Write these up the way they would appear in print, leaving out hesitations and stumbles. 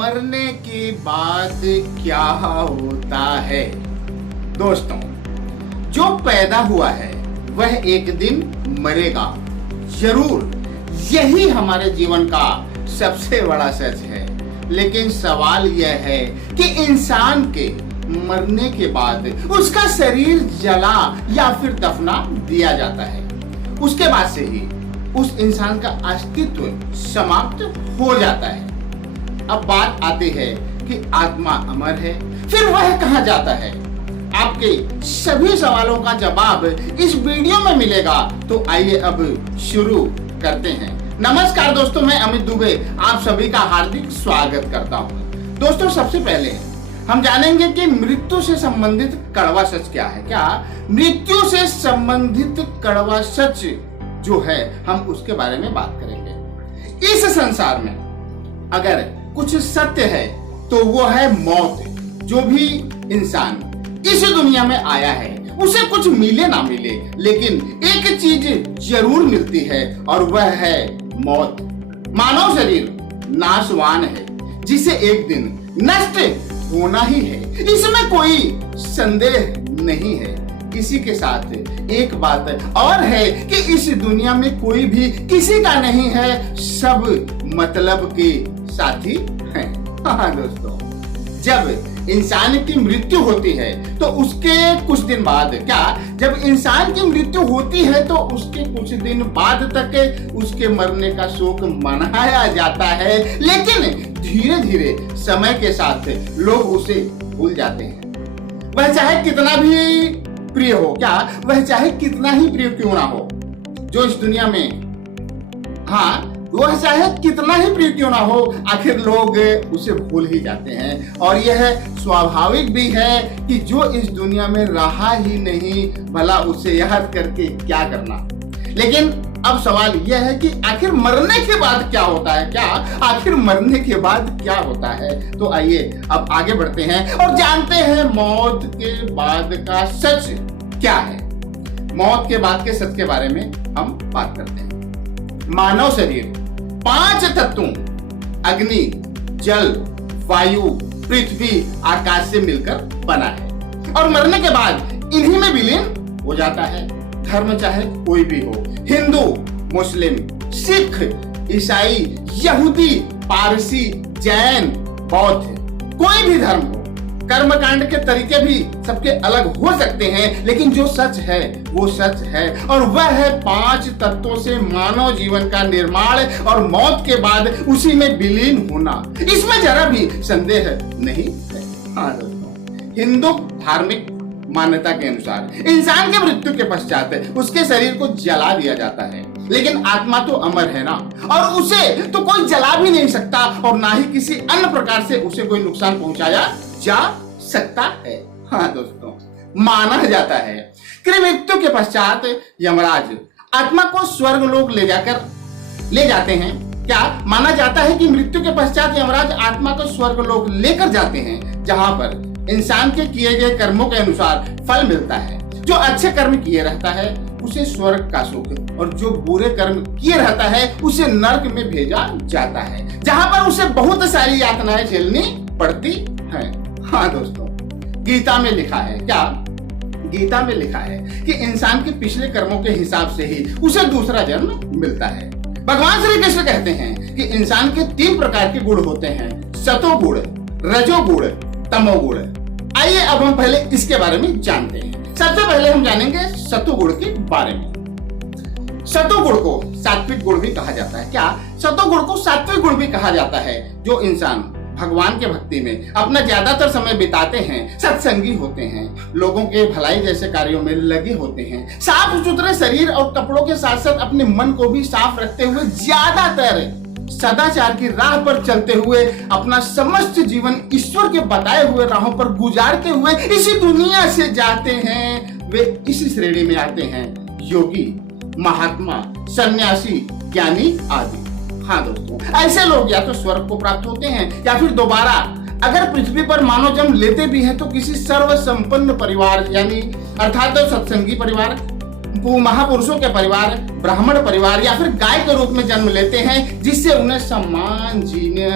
मरने के बाद क्या होता है। दोस्तों, जो पैदा हुआ है वह एक दिन मरेगा जरूर। यही हमारे जीवन का सबसे बड़ा सच है। लेकिन सवाल यह है कि इंसान के मरने के बाद उसका शरीर जला या फिर दफना दिया जाता है। उसके बाद से ही उस इंसान का अस्तित्व समाप्त हो जाता है। अब बात आती है कि आत्मा अमर है, फिर वह कहां जाता है? आपके सभी सवालों का जवाब इस वीडियो में मिलेगा। तो आइए अब शुरू करते हैं। नमस्कार दोस्तों, मैं अमित दुबे आप सभी का हार्दिक स्वागत करता हूं। दोस्तों, सबसे पहले हम जानेंगे कि मृत्यु से संबंधित कड़वा सच क्या है। क्या मृत्यु से संबंधित कड़वा सच जो है, हम उसके बारे में बात करेंगे। इस संसार में अगर कुछ सत्य है तो वो है मौत। जो भी इंसान इस दुनिया में आया है उसे कुछ मिले ना मिले, लेकिन एक चीज जरूर मिलती है और वह है मौत। मानव शरीर नाशवान है, जिसे एक दिन नष्ट होना ही है, इसमें कोई संदेह नहीं है। इसी के साथ एक बात और है कि इस दुनिया में कोई भी किसी का नहीं है, सब मतलब के साथी हैं। हाँ दोस्तों, जब इंसान की मृत्यु होती है तो उसके कुछ दिन बाद जब इंसान की मृत्यु होती है तो उसके कुछ दिन बाद तक उसके मरने का शोक मनाया जाता है। लेकिन धीरे धीरे समय के साथ लोग उसे भूल जाते हैं। वह चाहे कितना भी प्रिय हो, वह चाहे कितना ही प्रिय क्यों ना हो, जो इस दुनिया में वह चाहे कितना ही प्रिय क्यों ना हो, आखिर लोग उसे भूल ही जाते हैं। और यह स्वाभाविक भी है कि जो इस दुनिया में रहा ही नहीं, भला उसे याद करके क्या करना। लेकिन अब सवाल यह है कि आखिर मरने के बाद क्या होता है? आखिर मरने के बाद क्या होता है? तो आइए अब आगे बढ़ते हैं और जानते हैं मौत के बाद का सच क्या है। मौत के बाद के सच के बारे में हम बात करते हैं। मानव शरीर 5 तत्वों अग्नि, जल, वायु, पृथ्वी, आकाश से मिलकर बना है और मरने के बाद इन्हीं में विलीन हो जाता है। धर्म चाहे कोई भी हो, हिंदू, मुस्लिम, सिख, ईसाई, यहूदी, पारसी, जैन, बौद्ध, कोई भी धर्म हो, कर्मकांड के तरीके भी सबके अलग हो सकते हैं, लेकिन जो सच है वो सच है और वह है 5 तत्वों से मानव जीवन का निर्माण और मौत के बाद उसी में विलीन होना। इसमें जरा भी संदेह नहीं है। हाँ दोस्तों, हिंदू धार्मिक मान्यता के अनुसार इंसान के मृत्यु के पश्चात उसके शरीर को जला दिया जाता है, लेकिन आत्मा तो अमर है ना, और उसे तो कोई जला भी नहीं सकता और ना ही किसी अन्य प्रकार से उसे कोई नुकसान पहुंचाया जा सकता है। हाँ दोस्तों, माना जाता है कि मृत्यु के पश्चात यमराज आत्मा को स्वर्ग लोक ले जाते हैं। माना जाता है कि मृत्यु के पश्चात यमराज आत्मा को स्वर्ग लोक लेकर जाते हैं, जहां पर इंसान के किए गए कर्मों के अनुसार फल मिलता है। जो अच्छे कर्म किए रहता है उसे स्वर्ग का सुख, और जो बुरे कर्म किए रहता है उसे नरक में भेजा जाता है, जहां पर उसे बहुत सारी यातनाएं झेलनी पड़ती हैं। हाँ दोस्तों, गीता में लिखा है गीता में लिखा है कि इंसान के पिछले कर्मों के हिसाब से ही उसे दूसरा जन्म मिलता है। भगवान श्री कृष्ण कहते हैं कि इंसान के 3 प्रकार के गुण होते हैं, सतोगुण, रजोगुण, तमोगुण। आइए अब हम पहले इसके बारे में जानते हैं। सबसे पहले हम जानेंगे सतोगुण के बारे में। सतोगुण को सात्विक गुण भी कहा जाता है। सतोगुण को सात्विक गुण भी कहा जाता है। जो इंसान भगवान के भक्ति में अपना ज्यादातर समय बिताते हैं, सत्संगी होते हैं, लोगों के भलाई जैसे कार्यों में लगे होते हैं, साफ सुथरे शरीर और कपड़ों के साथ साथ अपने मन को भी साफ रखते हुए ज्यादातर सदाचार की राह पर चलते हुए अपना समस्त जीवन ईश्वर के बताए हुए राहों पर गुजारते हुए इसी दुनिया से जाते हैं, वे इसी श्रेणी में आते हैं योगी, महात्मा, सन्यासी, ज्ञानी आदि। हाँ दोस्तों, ऐसे लोग या तो स्वर्ग को प्राप्त होते हैं या फिर दोबारा अगर पृथ्वी पर मानव जन्म लेते भी हैं तो किसी सर्व संपन्न परिवार अर्थात सत्संगी परिवार, महापुरुषों के परिवार, ब्राह्मण परिवार या फिर गाय के रूप में जन्म लेते हैं, जिससे उन्हें सम्मानजनक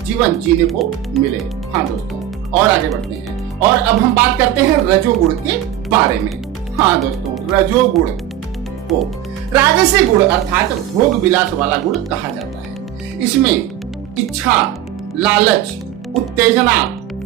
जीवन जीने को मिले। हाँ दोस्तों, और आगे बढ़ते हैं और अब हम बात करते हैं रजोगुण के बारे में। हाँ दोस्तों, रजोगुण को राजसी गुण अर्थात भोग विलास वाला गुण कहा जाता है। इसमें इच्छा, लालच, उत्तेजना,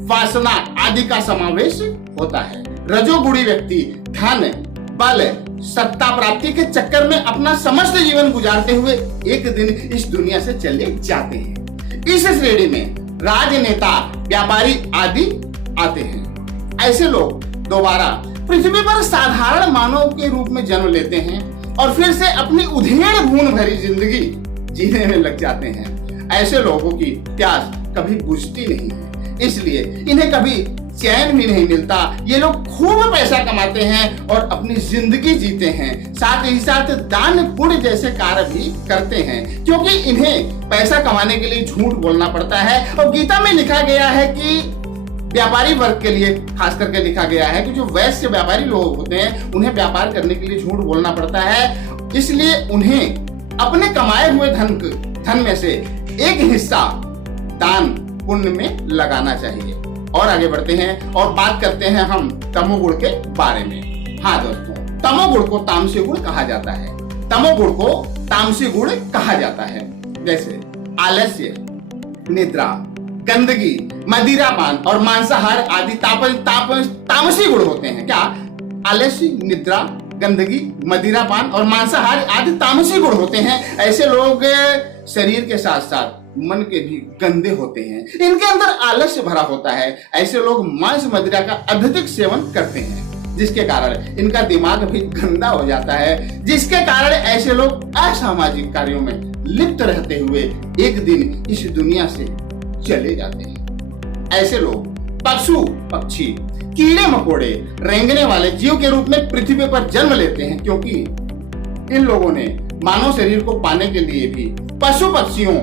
वासना आदि का समावेश होता है। रजोगुणी व्यक्ति धन, बल, सत्ता प्राप्ति के चक्कर में अपना समस्त जीवन गुजारते हुए एक दिन इस दुनिया से चले जाते हैं। इस श्रेणी में राजनेता, व्यापारी आदि आते हैं। ऐसे लोग दोबारा पृथ्वी पर साधारण मानव के रूप में जन्म लेते हैं और फिर से अपनी उधेड़ भून भरी जिंदगी जीने में लग जाते हैं। ऐसे लोगों की प्यास कभी बुझती नहीं है, इसलिए इन्हें कभी चैन भी नहीं मिलता। ये लोग खूब पैसा कमाते हैं और अपनी जिंदगी जीते हैं, साथ ही साथ दान पुण्य जैसे कार्य भी करते हैं, क्योंकि इन्हें पैसा कमाने के लिए झूठ बोलना पड़ता है। और गीता में लिखा गया है कि व्यापारी वर्ग के लिए खास करके लिखा गया है कि जो वैश्य व्यापारी लोग होते हैं उन्हें व्यापार करने के लिए झूठ बोलना पड़ता है, इसलिए उन्हें अपने कमाए हुए धन में से एक हिस्सा दान पुण्य में लगाना चाहिए। और आगे बढ़ते हैं और बात करते हैं हम तमोगुण के बारे में। हाँ दोस्तों, तमोगुण को तामसी गुण कहा जाता है। तमोगुण को तामसी गुण कहा जाता है, जैसे आलस्य, निद्रा, गंदगी, मदिरापान और मांसाहार आदि तामसी गुण होते हैं। क्या? आलस्य, निद्रा, गंदगी, मदिरापान और मांसाहार आदि तामसी गुण होते हैं। ऐसे लोग शरीर के साथ साथ मन के भी गंदे होते हैं। इनके अंदर आलस्य भरा होता है। ऐसे लोग मांस मदिरा का अत्यधिक सेवन करते हैं, जिसके कारण इनका दिमाग भी गंदा हो जाता है, जिसके कारण ऐसे लोग असामाजिक कार्यों में लिप्त रहते हुए एक दिन इस दुनिया से चले जाते हैं। ऐसे लोग पशु पक्षी, कीड़े मकोड़े, रेंगने वाले जीव के रूप में पृथ्वी पर जन्म लेते हैं, क्योंकि इन लोगों ने मानव शरीर को पाने के लिए भी पशु पक्षियों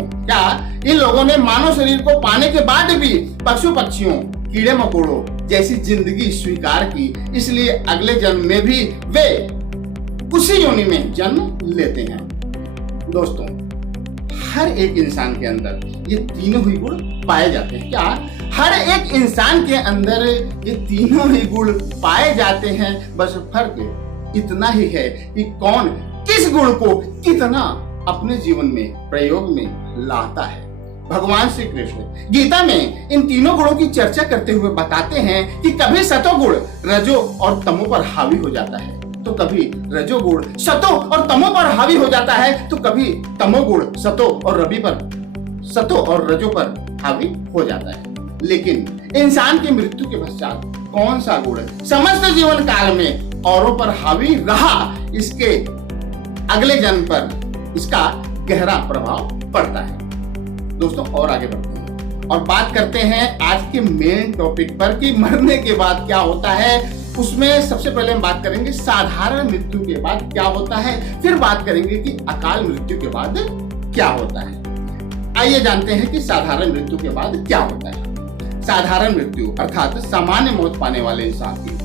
इन लोगों ने मानव शरीर को पाने के बाद भी पशु पक्षियों, कीड़े मकोड़ों जैसी जिंदगी स्वीकार की, इसलिए अगले जन्म में भी वे उसी योनि में जन्म लेते हैं। दोस्तों, हर एक इंसान के अंदर ये तीनों ही गुण पाए जाते हैं। क्या? हर एक इंसान के अंदर ये तीनों ही गुण पाए जाते हैं। बस फर्क इतना ही है कि कौन किस गुण को कितना अपने जीवन में प्रयोग में लाता है। भगवान श्री कृष्ण गीता में इन तीनों गुणों की चर्चा करते हुए बताते हैं कि कभी सतोगुण रजो और तमो पर हावी हो जाता है, तो कभी रजोगुण सतो और तमो पर हावी हो जाता है, तो कभी तमोगुण सतो और रजो पर हावी हो जाता है। लेकिन इंसान की मृत्यु के पश्चात कौन सा गुण समस्त जीवन काल में औरों पर हावी रहा, इसके अगले जन्म पर इसका गहरा प्रभाव पड़ता है। दोस्तों, और आगे बढ़ते हैं और बात करते हैं आज के मेन टॉपिक पर कि मरने के बाद क्या होता है। उसमें सबसे पहले हम बात करेंगे साधारण मृत्यु के बाद क्या होता है, फिर बात करेंगे कि अकाल मृत्यु के बाद क्या होता है। आइए जानते हैं कि साधारण मृत्यु के बाद क्या होता है। साधारण मृत्यु अर्थात सामान्य मौत पाने वाले इंसान की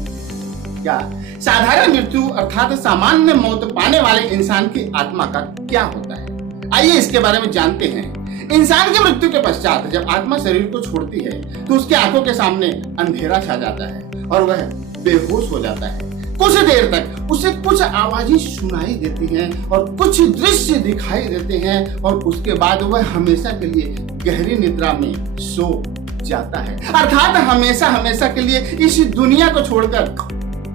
साधारण मृत्यु अर्थात सामान्य मौत पाने वाले इंसान की आत्मा का क्या होता है। आइए इसके बारे में जानते हैं। इंसान की मृत्यु के पश्चात जब आत्मा शरीर को छोड़ती है तो उसकी आंखों के सामने अंधेरा छा जाता है और वह बेहोश हो जाता है। कुछ देर तक उसे कुछ आवाजें सुनाई देती हैं और कुछ दृश्य दिखाई देते हैं और उसके बाद वह हमेशा के लिए गहरी निद्रा में सो जाता है, अर्थात हमेशा हमेशा के लिए इस दुनिया को छोड़कर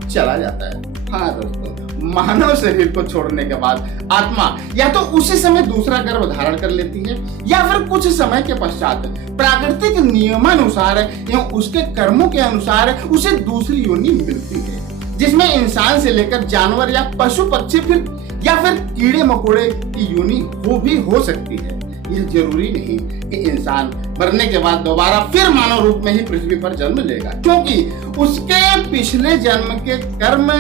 चला जाता है। हाँ दोस्तों, मानव शरीर को छोड़ने के बाद आत्मा या तो उसी समय दूसरा गर्भ धारण कर लेती है या फिर कुछ समय के पश्चात प्राकृतिक नियमानुसार एवं उसके कर्मों के अनुसार उसे दूसरी योनि मिलती है, जिसमें इंसान से लेकर जानवर या पशु पक्षी या फिर कीड़े मकोड़े की योनि हो सकती है। यह जरूरी नहीं कि इंसान मरने के बाद दोबारा फिर मानव रूप में ही पृथ्वी पर जन्म लेगा, क्योंकि उसके पिछले जन्म के कर्म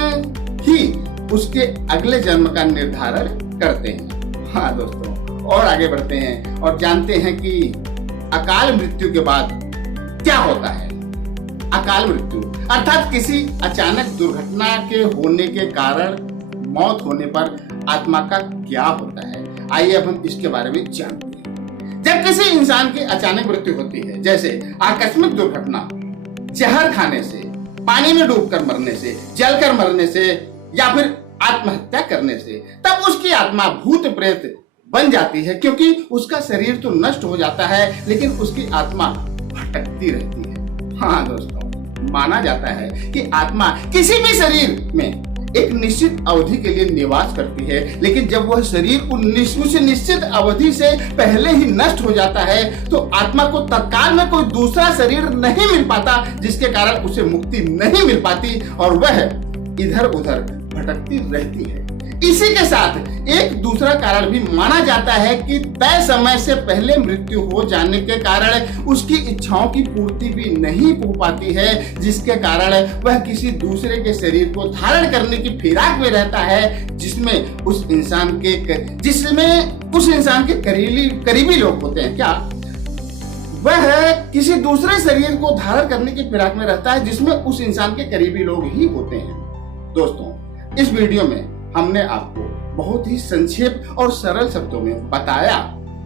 ही उसके अगले जन्म का निर्धारण करते हैं। हाँ दोस्तों, और आगे बढ़ते हैं और जानते हैं कि अकाल मृत्यु के बाद क्या होता है। अकाल मृत्यु अर्थात किसी अचानक दुर्घटना के होने के कारण मौत होने पर आत्मा का क्या होता है। आइए अब हम इसके बारे में जानते हैं। जब किसी इंसान की अचानक मृत्यु होती है, जैसे आकस्मिक दुर्घटना, जहर खाने से, पानी में डूबकर मरने से, जलकर मरने से या फिर आत्महत्या करने से, तब उसकी आत्मा भूत प्रेत बन जाती है, क्योंकि उसका शरीर तो नष्ट हो जाता है लेकिन उसकी आत्मा भटकती रहती है। हाँ दोस्तों, माना जाता है कि आत्मा किसी भी शरीर में एक निश्चित अवधि के लिए निवास करती है, लेकिन जब वह शरीर उस निश्चित अवधि से पहले ही नष्ट हो जाता है तो आत्मा को तत्काल में कोई दूसरा शरीर नहीं मिल पाता, जिसके कारण उसे मुक्ति नहीं मिल पाती और वह इधर उधर भटकती रहती है। इसी के साथ एक दूसरा कारण भी माना जाता है कि तय समय से पहले मृत्यु हो जाने के कारण उसकी इच्छाओं की पूर्ति भी नहीं हो पाती है, जिसके कारण वह किसी दूसरे के शरीर को धारण करने की फिराक में रहता है, जिसमें उस इंसान के करीबी लोग होते हैं। क्या वह किसी दूसरे शरीर को धारण करने की फिराक में रहता है जिसमें उस इंसान के करीबी लोग ही होते हैं। दोस्तों, इस वीडियो में हमने आपको बहुत ही संक्षेप और सरल शब्दों में बताया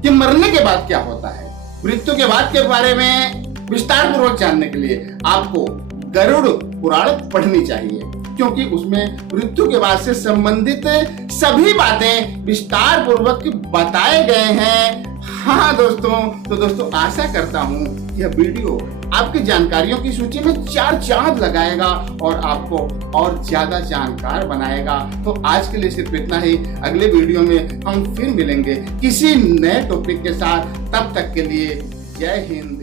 कि मरने के बाद क्या होता है। मृत्यु के बाद के बारे में विस्तार पूर्वक जानने के लिए आपको गरुड़ पुराण पढ़नी चाहिए, क्योंकि उसमें मृत्यु के बाद से संबंधित सभी बातें विस्तार पूर्वक बताए गए हैं। हाँ दोस्तों, तो दोस्तों आशा करता हूँ कि यह वीडियो आपकी जानकारियों की सूची में 4 चांद लगाएगा और आपको और ज्यादा जानकार बनाएगा। तो आज के लिए सिर्फ इतना ही। अगले वीडियो में हम फिर मिलेंगे किसी नए टॉपिक के साथ। तब तक के लिए जय हिंद,